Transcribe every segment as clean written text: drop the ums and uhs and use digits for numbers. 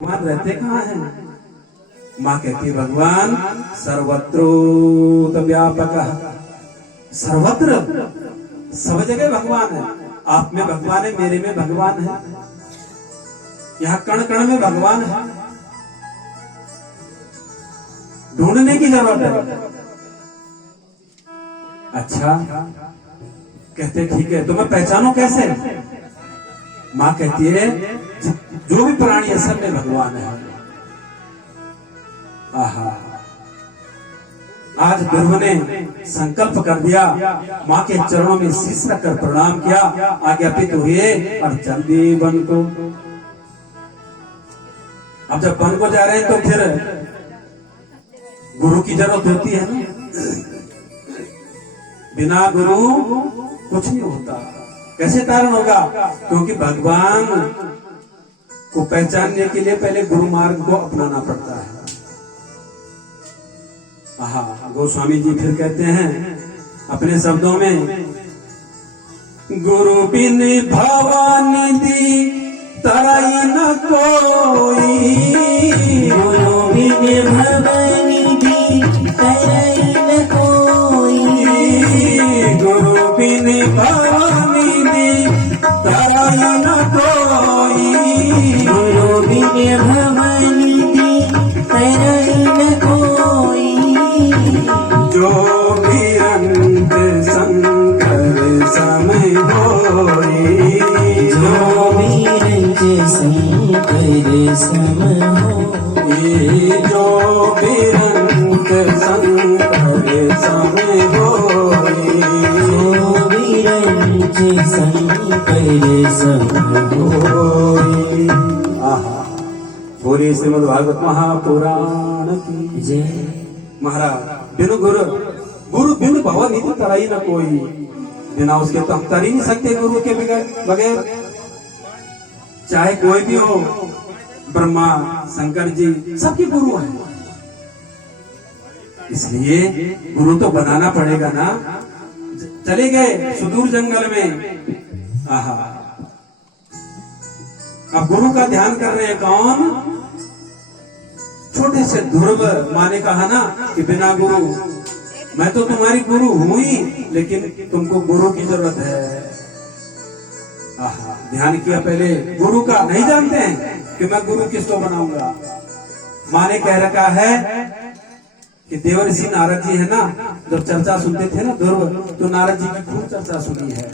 भगवान रहते कहाँ हैं? माँ कहती भगवान सर्वत्रोत व्यापक, सर्वत्र सब जगह भगवान है। आप में भगवान है, मेरे में भगवान है, यहाँ कण कण में भगवान है। ढूंढने की जरूरत है। अच्छा कहते ठीक है, तो मैं पहचानूं कैसे? माँ कहती है जो भी प्राणी है सब में भगवान है। आहा, आज ध्रुव ने संकल्प कर दिया, माँ के चरणों में शीश रखकर प्रणाम किया, आज्ञापित हुए और चल दिए वन को। अब जब वन को जा रहे हैं तो फिर गुरु की जरूरत होती है ना। बिना गुरु कुछ नहीं होता। कैसे तारण होगा? क्योंकि भगवान को पहचानने के लिए पहले गुरु मार्ग को अपनाना पड़ता है। आहा, गोस्वामी जी फिर कहते हैं अपने शब्दों में, गुरु बिन भवानिधि तरई न कोई, गुरु बिन भवानिधि तरई न कोई, गुरु बिन भवानिधि तरई न कोई, गुरु बिन भवानिधि तरई न कोई, जो निरंत शंकर समय होई, जो निरंत शंकर सम होई, जो निरंत शंकर समय होई, जो निरंत शंकर सम होई। आहा, बोलिए श्रीमद् भागवत महापुराण की जय। महाराज बिनु गुरु, गुरु बिनु भवनिधि तरई न कोई, बिना उसके तो हम तर ही नहीं सकते गुरु के बगैर। चाहे कोई भी हो, ब्रह्मा शंकर जी सबके गुरु हैं, इसलिए गुरु तो बनाना पड़ेगा ना। चले गए सुदूर जंगल में, आहा, अब गुरु का ध्यान कर रहे हैं कौन? छोटे से ध्रुव। माँ ने कहा ना कि बिना गुरु, मैं तो तुम्हारी गुरु हूं ही, लेकिन तुमको गुरु की जरूरत है। आहा, ध्यान किया पहले गुरु का। नहीं जानते हैं कि मैं गुरु किसको बनाऊंगा। माँ ने कह रखा है कि देवर्षि नारद जी है ना, जब चर्चा सुनते थे ना ध्रुव, तो नारद जी की खूब चर्चा सुनी है।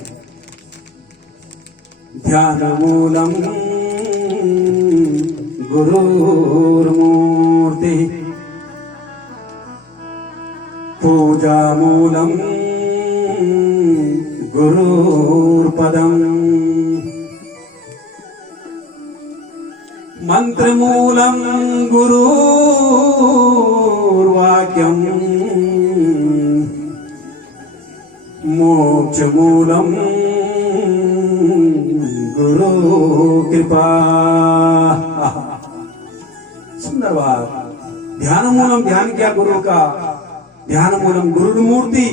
ध्यान मूलम गुरुर्मूर्ति, पूजा मूलम गुरुर्पदम, मंत्र मूलम गुरुर्वाक्यम, मोक्ष मूलम गुरु कृपा। सुंदर बात। ध्यान मूलम, ध्यान किया गुरु का, ध्यान मूलम गुरु मूर्ति,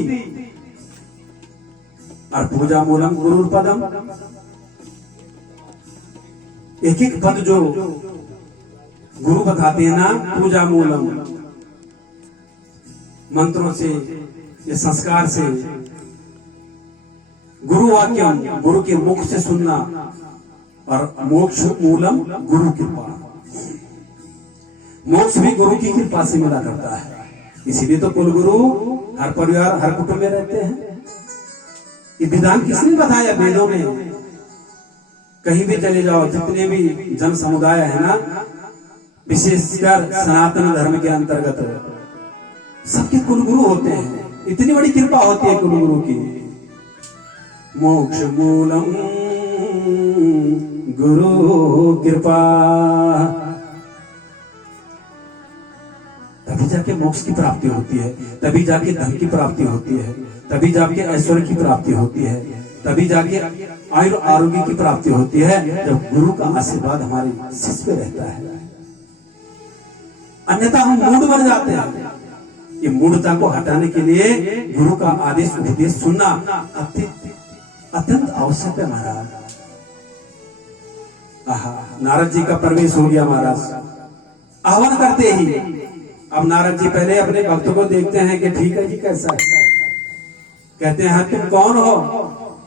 और पूजा मूलम गुरु पदम। एक एक पद जो गुरु बताते हैं ना, पूजा मूलम, मंत्रों से, ये संस्कार से, गुरु वाक्यम, गुरु के मुख से सुनना, और मोक्ष मूलम गुरु कृपा। मोक्ष भी गुरु की कृपा से मिला करता है। इसीलिए तो कुल गुरु हर परिवार हर कुटुंब में रहते हैं। ये विधान किसने बताया? वेदों में। कहीं भी चले जाओ, जितने भी जन समुदाय है ना, विशेषकर सनातन धर्म के अंतर्गत सबके कुल गुरु होते हैं। इतनी बड़ी कृपा होती है कुल गुरु की। मोक्ष मूलम गुरु कृपा, तभी जाके मोक्ष की प्राप्ति होती है, तभी जाके धन की प्राप्ति होती है, तभी जाके ऐश्वर्य की प्राप्ति होती है, तभी जाके आयु आरोग्य की प्राप्ति होती है, जब गुरु का आशीर्वाद हमारे शिष्य पे रहता है। अन्यथा हम मूढ़ बन जाते हैं। ये मूढ़ता को हटाने के लिए गुरु का आदेश उपदेश सुनना अत्यंत आवश्यक है महाराज। आहा, नारद जी का प्रवेश हो गया महाराज। आह्वान करते ही अब नारद जी पहले अपने भक्तों को देखते हैं कि ठीक है जी, कैसा है। कहते हैं हाँ तुम कौन हो?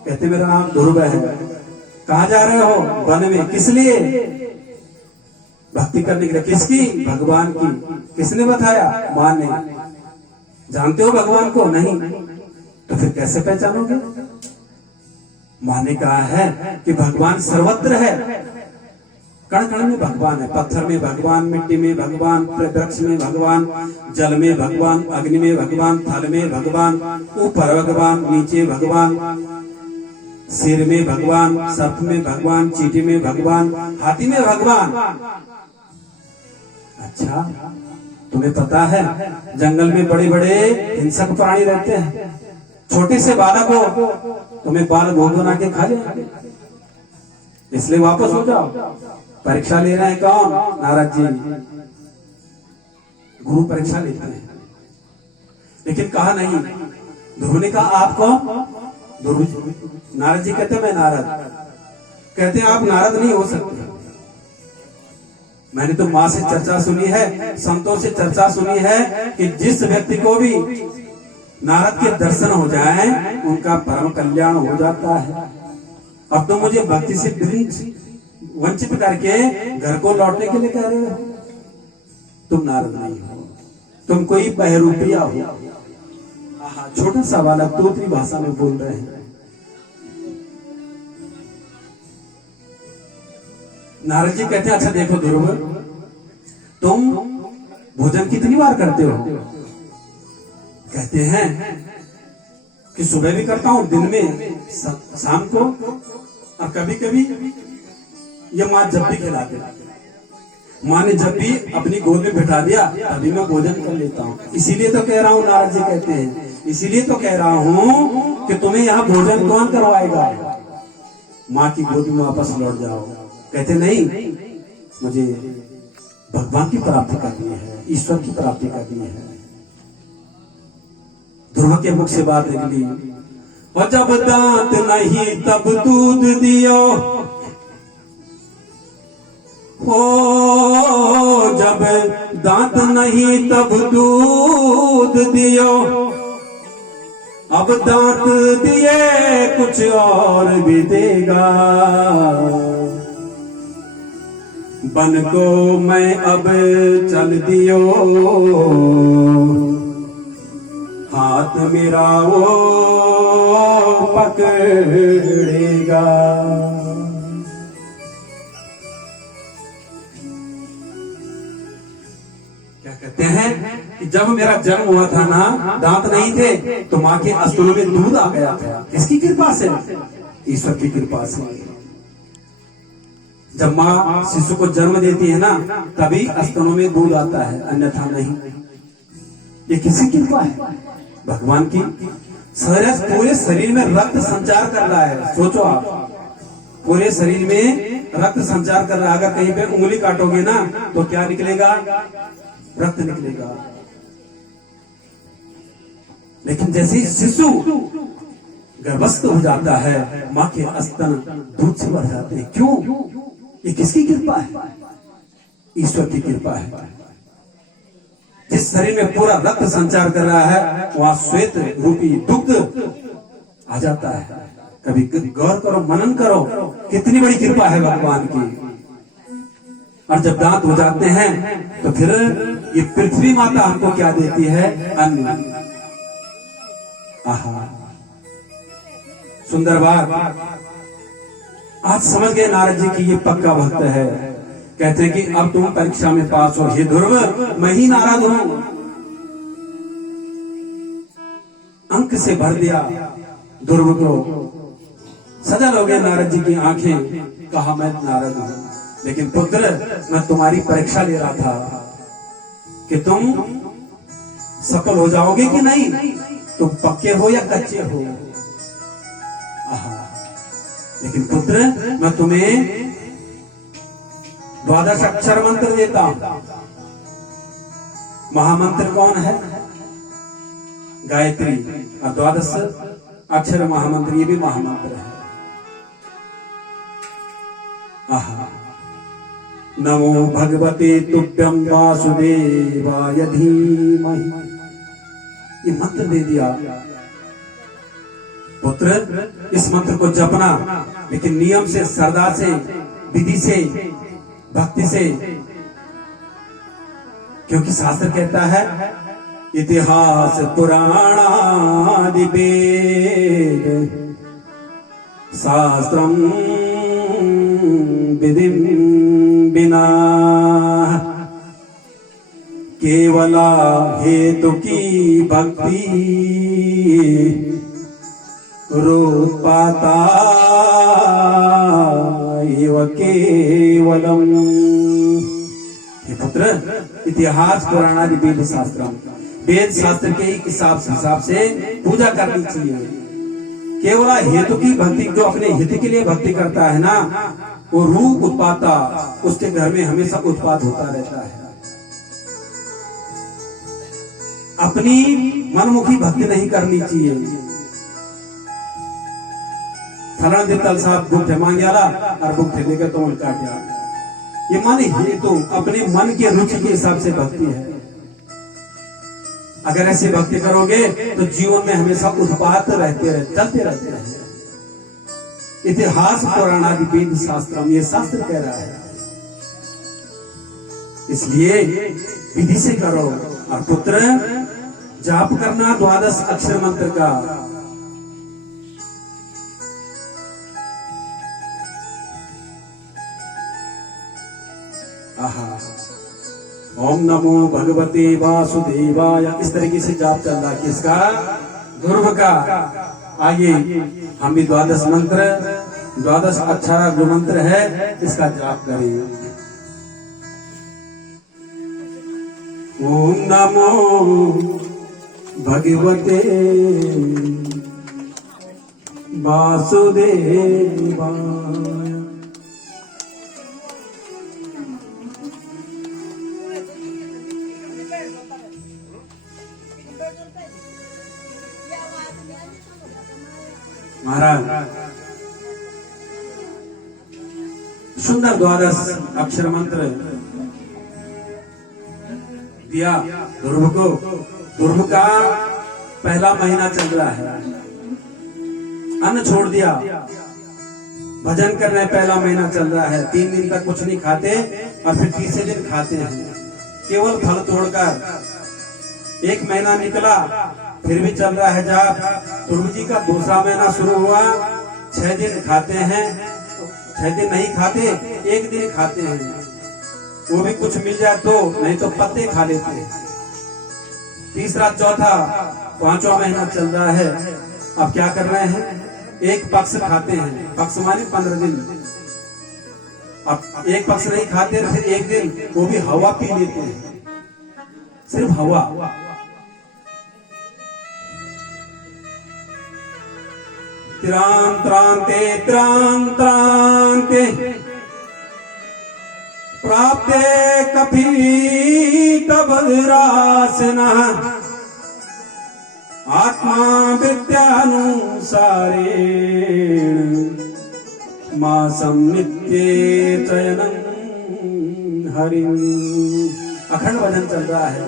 कहते मेरा नाम ध्रुव है। कहाँ जा रहे हो? वन में। किस लिए? भक्ति करने के लिए। किसकी? भगवान की। किसने बताया? मां ने। जानते हो भगवान को? नहीं। तो फिर कैसे पहचानोगे? मां ने कहा है कि भगवान सर्वत्र है, कण कण में भगवान है। पत्थर में भगवान, मिट्टी में भगवान, वृक्ष में भगवान, जल में भगवान, अग्नि में भगवान, थल में भगवान, ऊपर भगवान, नीचे भगवान, सिर में भगवान, सर्प में भगवान, चींटी में भगवान, हाथी में भगवान। अच्छा, तुम्हें पता है जंगल में बड़े बड़े हिंसक प्राणी रहते हैं। छोटे से बालक हो तुम्हें बाल भोग बना के खा जाएंगे। इसलिए वापस हो जाओ। परीक्षा ले रहे हैं कौन? नारद जी। गुरु परीक्षा लेते हैं। लेकिन कहा नहीं। ध्रुव ने कहा आप कौन? नारद जी कहते मैं नारद। कहते हैं आप नारद नहीं हो सकते। मैंने तो माँ से चर्चा सुनी है, संतों से चर्चा सुनी है कि जिस व्यक्ति को भी नारद के दर्शन हो जाए उनका परम कल्याण हो जाता है। अब तो मुझे भक्ति से वंचित करके घर को लौटने के लिए कह रहे हो। तुम नारद नहीं हो, तुम कोई बहरूपिया हो। छोटा सा बालक तोतरी भाषा में बोल रहे हैं। नारद जी कहते हैं अच्छा देखो ध्रुव, तुम भोजन कितनी बार करते हो? कहते हैं कि सुबह भी करता हूं, दिन में, शाम को, और कभी कभी ये माँ जब भी खिलाते। माँ ने जब भी अपनी गोद में बिठा दिया तभी मैं भोजन कर लेता हूँ। इसीलिए तो कह रहा हूँ, नारद जी कहते हैं, इसीलिए तो कह रहा हूँ कि तुम्हें यहाँ भोजन कौन करवाएगा? माँ की गोद में वापस लौट जाओ। कहते नहीं, मुझे भगवान की प्राप्ति करनी है, ईश्वर की प्राप्ति करनी है। ध्रुव के मुख से बात निकली, और जब दांत नहीं तब दूध दियो, हो जब दांत नहीं तब दूध दियो, अब दांत दिए कुछ और भी देगा। बन को मैं अब चल दियो, हाथ मेरा वो पकड़ेगा। क्या कहते हैं कि जब मेरा जन्म हुआ था ना, दांत नहीं थे तो माँ के स्तनों में दूध आ गया था। किसकी कृपा से? ईश्वर की कृपा से। जब माँ शिशु को जन्म देती है ना, तभी स्तनों में दूध आता है, अन्यथा नहीं। ये किसी की कृपा है? भगवान की। पूरे शरीर में रक्त संचार कर रहा है। सोचो आप, पूरे शरीर में रक्त संचार कर रहा है। अगर कहीं पे उंगली काटोगे ना तो क्या निकलेगा? रक्त निकलेगा। लेकिन जैसे शिशु गर्भस्थ हो जाता है, माँ के स्तन दूध से भर जाते हैं। क्यों? ये किसकी कृपा है? ईश्वर की कृपा है। जिस शरीर में पूरा रक्त संचार कर रहा है वहां श्वेत रूपी दुग्ध आ जाता है। कभी गौर करो, मनन करो, कितनी बड़ी कृपा है भगवान की। और जब दांत हो जाते हैं तो फिर ये पृथ्वी माता हमको क्या देती है? अन्न। आहा, सुंदर बात। आज समझ गए नारद जी की ये पक्का भक्त है। कहते हैं कि अब तुम परीक्षा में पास हो। हे ध्रुव, मैं ही नारद हूं। अंक से भर दिया ध्रुव को। सजल हो गए नारद जी की आंखें। कहा मैं नारद हूं, लेकिन पुत्र मैं तुम्हारी परीक्षा ले रहा था कि तुम सफल हो जाओगे कि नहीं, तुम पक्के हो या कच्चे हो। लेकिन पुत्र मैं तुम्हें 12 अक्षर मंत्र देता हूं। महामंत्र कौन है? गायत्री। और 12 अक्षर महामंत्र, ये भी महामंत्र है। आहा, नमो भगवते तुभ्यं वासुदेवाय धीमहि। ये मंत्र दे दिया पुत्र, इस मंत्र को जपना, लेकिन नियम से, श्रद्धा से, विधि से, भक्ति से, क्योंकि शास्त्र कहता है इतिहास पुराणादि वेद शास्त्रम विधिं विना केवला हेतु की भक्ति रूपाता एव केवलम। हे पुत्र, इतिहास पुराणादि वेद शास्त्र, वेद शास्त्र के हिसाब से पूजा करनी चाहिए। केवल हेतु की भक्ति, जो अपने हित के लिए भक्ति करता है ना, वो रूप उत्पाता, उसके घर में हमेशा उत्पात होता रहता है। अपनी मनमुखी भक्ति नहीं करनी चाहिए। फलाना देवता साहब बुक मांग्याला और बुक लेकर तो उनका क्या, ये माने ये तो अपने मन के रुचि के हिसाब से भक्ति है। अगर ऐसी भक्ति करोगे तो जीवन में हमेशा उत्पात चलते रहते हैं। इतिहास पुराणादि वेद शास्त्रम, ये शास्त्र कह रहा है, इसलिए विधि से करो। और पुत्र, जाप करना 12 अक्षर मंत्र का। ओम नमो भगवते वासुदेवाय, इस तरीके से जाप चल रहा है। किसका? ध्रुव का। आइए हम भी 12 मंत्र, 12 अक्षर जो मंत्र है, इसका जाप करें। ओम नमो भगवते वासुदेवाय। महाराज सुंदर 12 अक्षर मंत्र दिया ध्रुव को। ध्रुव का पहला महीना चल रहा है, अन्न छोड़ दिया, भजन करने पहला महीना चल रहा है। 3 दिन तक कुछ नहीं खाते और फिर तीसरे दिन खाते हैं, केवल फल तोड़कर। 1 महीना निकला, फिर भी चल रहा है जाप। ध्रुव जी का दूसरा महीना शुरू हुआ, 6 दिन खाते हैं, 6 दिन नहीं खाते, 1 दिन खाते हैं, वो भी कुछ मिल जाए तो, नहीं तो पत्ते खा लेते हैं। तीसरा, चौथा, 5वां महीना चल रहा है। अब क्या कर रहे हैं? 1 पक्ष खाते हैं, पक्ष माने 15 दिन। अब 1 पक्ष नहीं खाते, फिर 1 दिन वो भी हवा पी लेते हैं, सिर्फ हवा। त्रांते प्राप्ते कपीत बलरासनः आत्मा विद्यानुसारेण मासं नित्ये चयनं हरिं। अखंड भजन चल रहा है।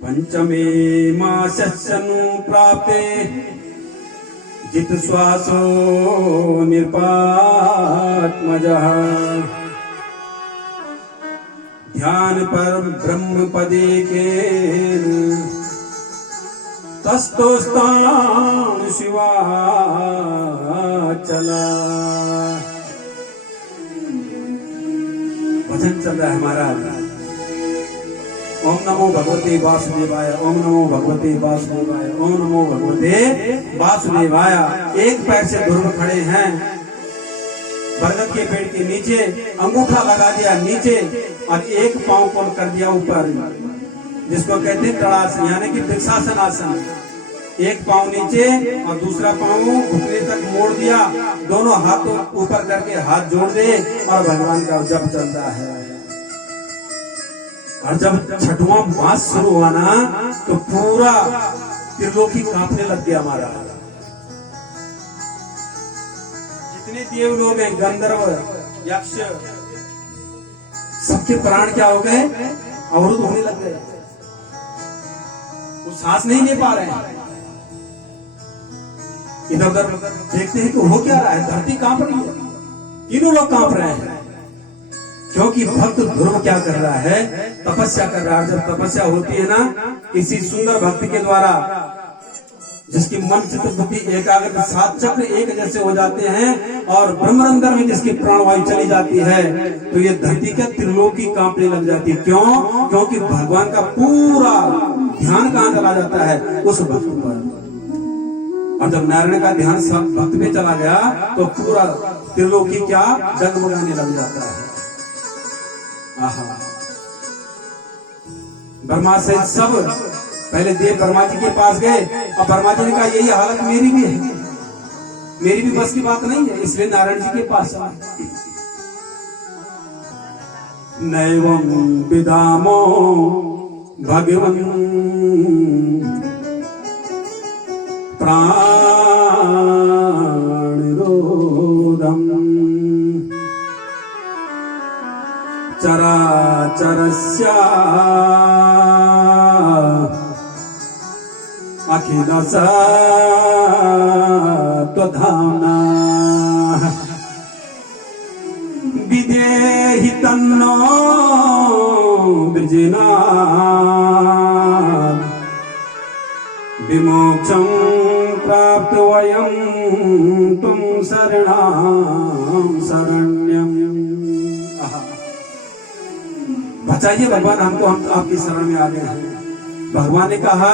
पंचमे मासस्यनु प्राप्ते जित श्वासो निरपात्मजः ध्यान पर ब्रह्म पदे के तस्तोस्तान शिवा चला। भजन चल रहा है महाराज। ओम नमो भगवते वासुदेवाय, ओम नमो भगवते वासुदेवाय, ओम नमो भगवते वासुदेवाय। एक पैर से ध्रुव खड़े हैं, बरगद के पेड़ के नीचे, अंगूठा लगा दिया नीचे और एक पांव को कर दिया ऊपर, जिसको कहते हैं तड़ासन, यानी कि वृक्षासन आसन। एक पांव नीचे और दूसरा पांव घुटने तक मोड़ दिया, दोनों हाथों ऊपर करके हाथ जोड़ दे और भगवान का जप चल रहा है। और जब 6वां मास शुरू हुआ ना, तो पूरा त्रिलोकी कांपने लग गया हमारा। जितने देव लोग हैं, गंधर्व, यक्ष सबके प्राण क्या हो गए, अवरुद्ध होने लग गए, वो सांस नहीं ले पा रहे हैं। इधर उधर देखते हैं कि हो क्या रहा है, धरती कांप रही है, तीनों लोग कांप रहे हैं, क्योंकि भक्त ध्रुव क्या कर रहा है, तपस्या कर रहा है। जब तपस्या होती है ना किसी सुंदर भक्ति के द्वारा, जिसकी मन चित्त बुद्धि एकाग्र, 7 चक्र एक जैसे हो जाते हैं और ब्रह्मरंध्र में जिसकी प्राणवायु चली जाती है, तो ये धरती का त्रिलोकी कांपने लग जाती है। क्यों? क्योंकि भगवान का पूरा ध्यान कहां चला जाता है, उस भक्त पर। और जब नारायण का ध्यान सब भक्त में चला गया तो पूरा त्रिलोकी क्या डगमगाने लग जाता है। आहा, ब्रह्मा से सब पहले देव ब्रह्मा जी के पास गए और ब्रह्मा जी ने कहा यही हालत मेरी भी है, मेरी भी बस की बात नहीं है, इसलिए नारायण जी के पास आए। नैवं विदामो भगवन् प्राणिरोधम् चराचरस्य अखिलसत्त्वधाम्ना विदेहि तन्नो वृजिनात् विमोक्षं प्राप्त वयं त्वं शरणां शरण्यम्। बचाइए भगवान हमको, हम तो आपकी शरण में आ गए हैं। भगवान ने कहा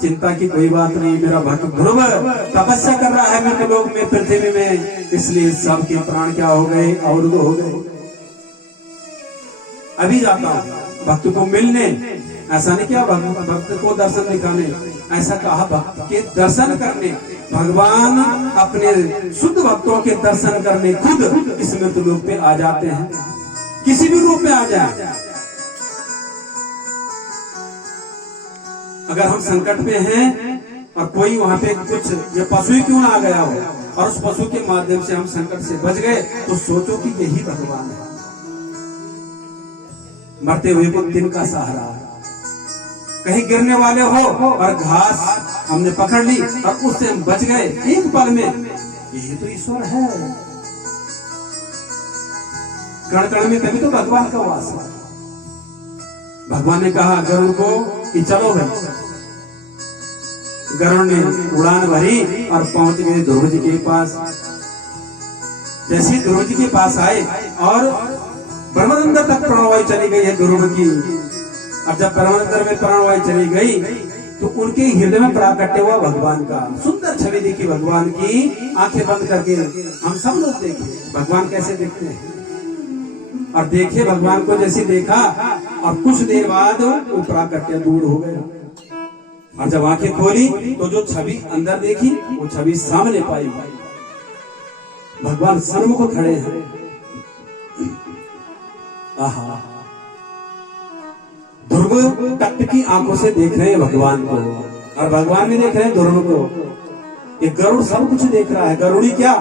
चिंता की कोई बात नहीं, मेरा भक्त ध्रुव तपस्या कर रहा है मेरे लोक में, पृथ्वी में, इसलिए सबके प्राण क्या हो गए, अवरुद्ध हो गए। अभी जाता हूं भक्त को मिलने, ऐसा नहीं किया भक्त को दर्शन दिखाने, ऐसा कहा भक्त के दर्शन करने। भगवान अपने शुद्ध भक्तों के दर्शन करने खुद इस मृत्यु लोक पे आ जाते हैं, किसी भी रूप में आ जाए। अगर हम संकट में हैं और कोई वहां पे कुछ, ये पशु ही क्यों ना आ गया हो और उस पशु के माध्यम से हम संकट से बच गए, तो सोचो कि यही भगवान है। मरते हुए को दिन का सहारा, कहीं गिरने वाले हो और घास हमने पकड़ ली और उससे हम बच गए एक पल में, यही तो ईश्वर है। कण कण में तभी तो भगवान का वास है। भगवान ने कहा गरुड़ को कि चलो भाई, गरुड़ ने उड़ान भरी और पहुंच गए ध्रुव जी के पास। जैसे ध्रुव जी के पास आए और ब्रह्मरंध्र तक प्राणवायु चली गई है ध्रुव की, और जब ब्रह्मरंध्र में प्राणवायु चली गई तो उनके हृदय में प्राकट्य हुआ भगवान का, सुंदर छवि देखी भगवान की। आंखें बंद करके हम सब लोग देखे भगवान कैसे दिखते हैं, और देखे भगवान को जैसे देखा और कुछ देर बाद वो प्राकट्य दूर हो गया। और जब आंखें खोली तो जो छवि अंदर देखी वो छवि सामने पाई, भगवान सन्मुख खड़े हैं। आहा, ध्रुव तख्त की आंखों से देख रहे हैं भगवान को और भगवान भी देख रहे हैं ध्रुव को। ये गरुड़ सब कुछ देख रहा है। गरुड़ी क्या,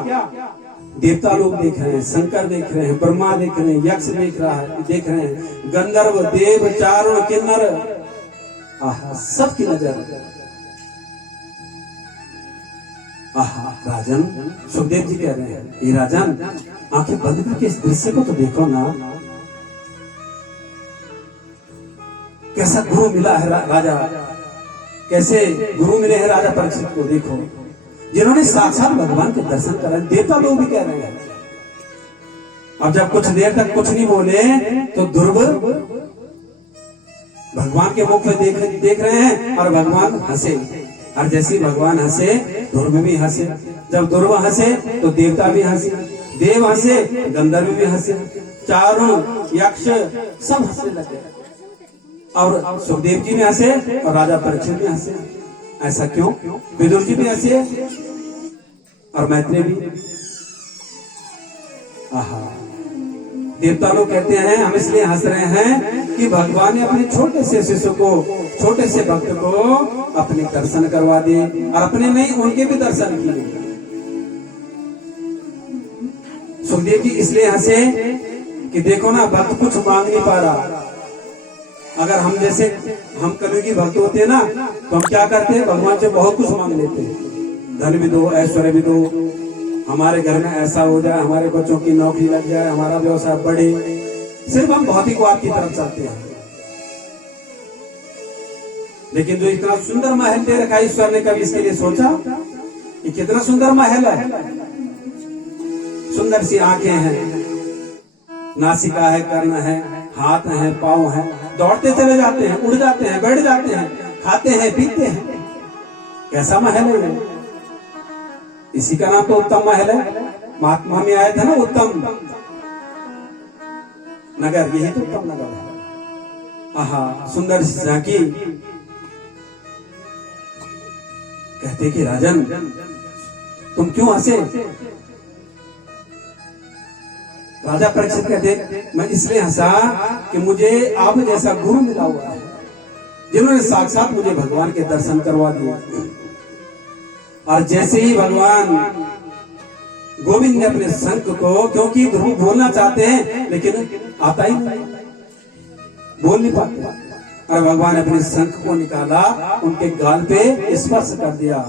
देवता लोग देख रहे हैं, शंकर देख रहे हैं, ब्रह्मा देख रहे हैं, यक्ष देख रहे हैं, गंधर्व, देव, चारण, किन्नर, आहा, सबकी नजर। आहा, राजन, सुखदेव जी कह रहे हैं, ये राजन आंखें बंद करके इस दृश्य को तो देखो ना, कैसा गुरु मिला है राजा, कैसे गुरु मिले हैं राजा परीक्षित को। देखो जिन्होंने साक्षात भगवान के दर्शन करे, देवता लोग भी कह रहे हैं। अब जब कुछ देर तक कुछ नहीं बोले तो ध्रुव भगवान के मुख में देख रहे हैं और भगवान हंसे, और जैसे भगवान हंसे ध्रुव भी हंसे। जब ध्रुव हंसे तो देवता भी हंसे, देव हंसे, गंधर्व भी हंसे, चारों यक्ष सब हंसने लगे, और सुखदेव जी भी हंसे और राजा परीक्षित भी हंसे। ऐसा क्यों? विदुर जी भी हंसे और मैत्रेय भी। आहा, देवता लोग कहते हैं हम इसलिए हंस रहे हैं कि भगवान ने अपने छोटे से शिष्य को, छोटे से भक्त को अपने दर्शन करवा दिए, और अपने नहीं उनके भी दर्शन किए। सुखदेव जी इसलिए हंसे कि देखो ना, भक्त कुछ मांग नहीं पा रहा। अगर हम जैसे हम कलयुगी भक्त होते ना तो हम क्या करते हैं, भगवान से बहुत कुछ मांग लेते हैं। धन भी दो, ऐश्वर्य भी दो, हमारे घर में ऐसा हो जाए, हमारे बच्चों की नौकरी लग जाए, हमारा व्यवसाय बढ़े। सिर्फ हम भौतिकवाद की तरफ चलते हैं। लेकिन जो इतना सुंदर महल दे रखा है ईश्वर ने, कभी इसके लिए सोचा? ये कितना सुंदर महल है। सुंदर सी आंखें हैं, नासिका है, कर्ण है, हाथ हैं, पांव हैं, दौड़ते चले जाते हैं, उड़ जाते हैं, बैठ जाते हैं, खाते हैं, पीते हैं। कैसा महल है ये? इसी का नाम तो उत्तम महल है। महात्मा में आए थे ना, उत्तम नगर, यही तो उत्तम नगर है। आहा, सुंदर सी झांकी। कहते कि राजन तुम क्यों हंसे? राजा परीक्षित कहते, मैं इसलिए हंसा कि मुझे आप जैसा गुरु मिला हुआ है, जिन्होंने साक्षात मुझे भगवान के दर्शन करवा दिए। और जैसे ही भगवान गोविंद ने अपने शंख को, क्योंकि ध्रुव बोलना चाहते हैं लेकिन आता ही नहीं, बोल नहीं पाते, और भगवान ने अपने शंख को निकाला, उनके गाल पे स्पर्श कर दिया।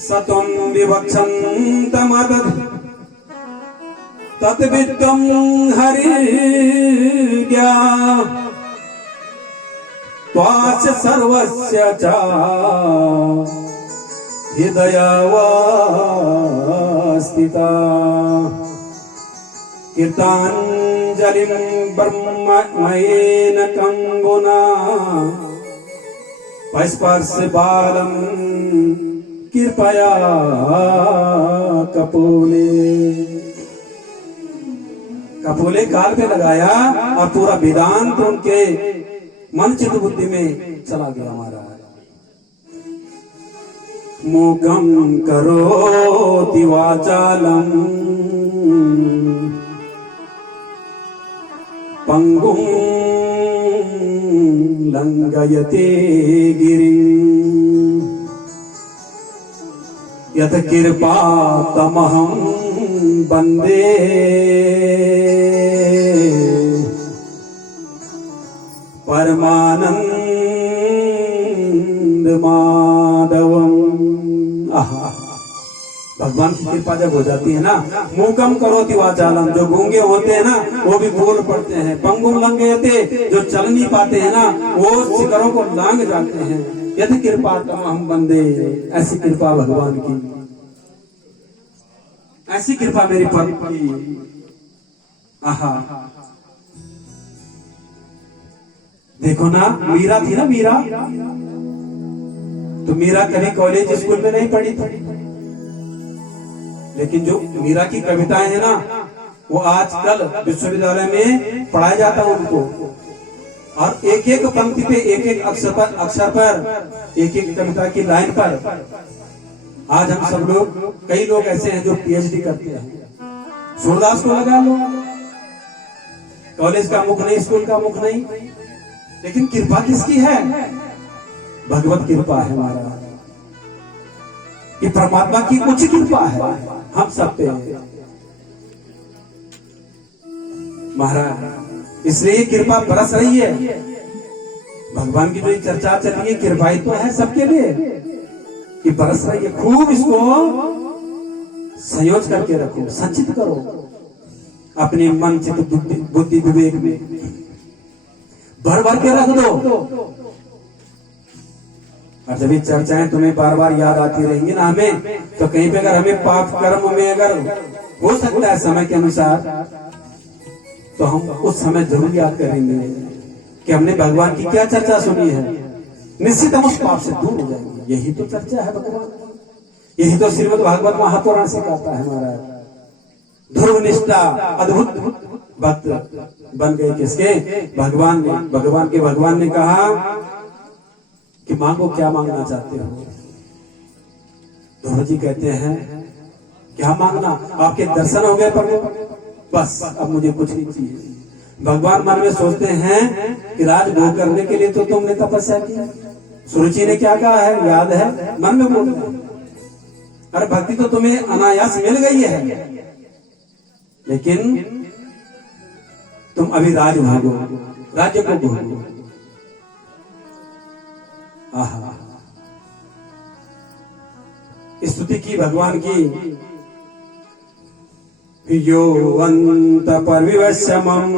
सतम विवक्षन्तमदत् तद्विद्वं हरिर्ज्ञा त्वास्य सर्वस्य च हृदयावस्थिता कीर्ताञ्जलिं ब्रह्ममयेन कम्बुना स्पर्श बालम कृपया कपोले काल पे लगाया और पूरा वेदांत उनके मन चित्त बुद्धि में चला गया। हमारा मूकं करोति वाचालम् पंगुं लंघयते गिरिं यत् कृपातमहं वन्दे परमानंद माधवम। भगवान की कृपा जब हो जाती है ना, मूकम करोति वाचालम, जो गूंगे होते हैं ना वो भी बोल पड़ते हैं। पंगुम लंघयते, जो चल नहीं पाते हैं ना वो शिखरों को लांघ जाते हैं। यदि कृपा तमहं वंदे, ऐसी कृपा भगवान की, ऐसी कृपा मेरी पर की। आहा, देखो ना, मीरा थी ना, मीरा तो मीरा कभी कॉलेज स्कूल में नहीं पढ़ी थी, लेकिन जो मीरा की कविताएं हैं ना वो आजकल विश्वविद्यालय में पढ़ाया जाता है उनको। और एक एक पंक्ति पे, एक एक अक्षर पर, एक एक कविता की लाइन पर आज हम सब लोग, कई लोग ऐसे हैं जो पीएचडी करते हैं। सूरदास को लगा लो, कॉलेज का मुख नहीं, स्कूल का मुख नहीं, लेकिन कृपा किसकी है? भगवत कृपा है हमारा। ये परमात्मा की उच्च कृपा है हम सब पे महाराज। इसलिए कृपा बरस रही है। भगवान की जो चर्चा चल रही है, कृपा ही तो है सबके लिए कि बरस रही है। खूब इसको संयोज करके रखो, संचित करो अपने मन चित्त बुद्धि विवेक में, भर भर के रख दो। और जब ये चर्चाएं तुम्हें बार बार याद आती रहेंगी ना हमें, तो कहीं पे अगर हमें पाप कर्म में अगर हो सकता है समय के अनुसार, तो हम उस समय जरूर याद करेंगे कि हमने भगवान की क्या चर्चा सुनी है। निश्चित हम उस पाप से दूर हो जाएंगे। यही तो चर्चा है भगवान, यही तो श्रीमद् भागवत महापुराण से कहता है हमारा। ध्रुव निष्ठा अद्भुत भक्त बन गए किसके? भगवान ने। भगवान ने कहा कि मांगो, क्या मांगना चाहते हो? ध्रुव जी कहते हैं क्या मांगना? आपके दर्शन हो गए प्रभु, बस अब मुझे कुछ नहीं चाहिए। भगवान मन में सोचते हैं कि राज भोग करने के लिए तो तुमने तपस्या की। सुरुचि ने क्या कहा है याद है? मन में बोलते हैं अरे भक्ति तो तुम्हें अनायास मिल गई है, लेकिन तुम अभी राज भागो, राज्य को भोगो। आहा, स्तुति की भगवान की। यो अंत पर विवस्यमम्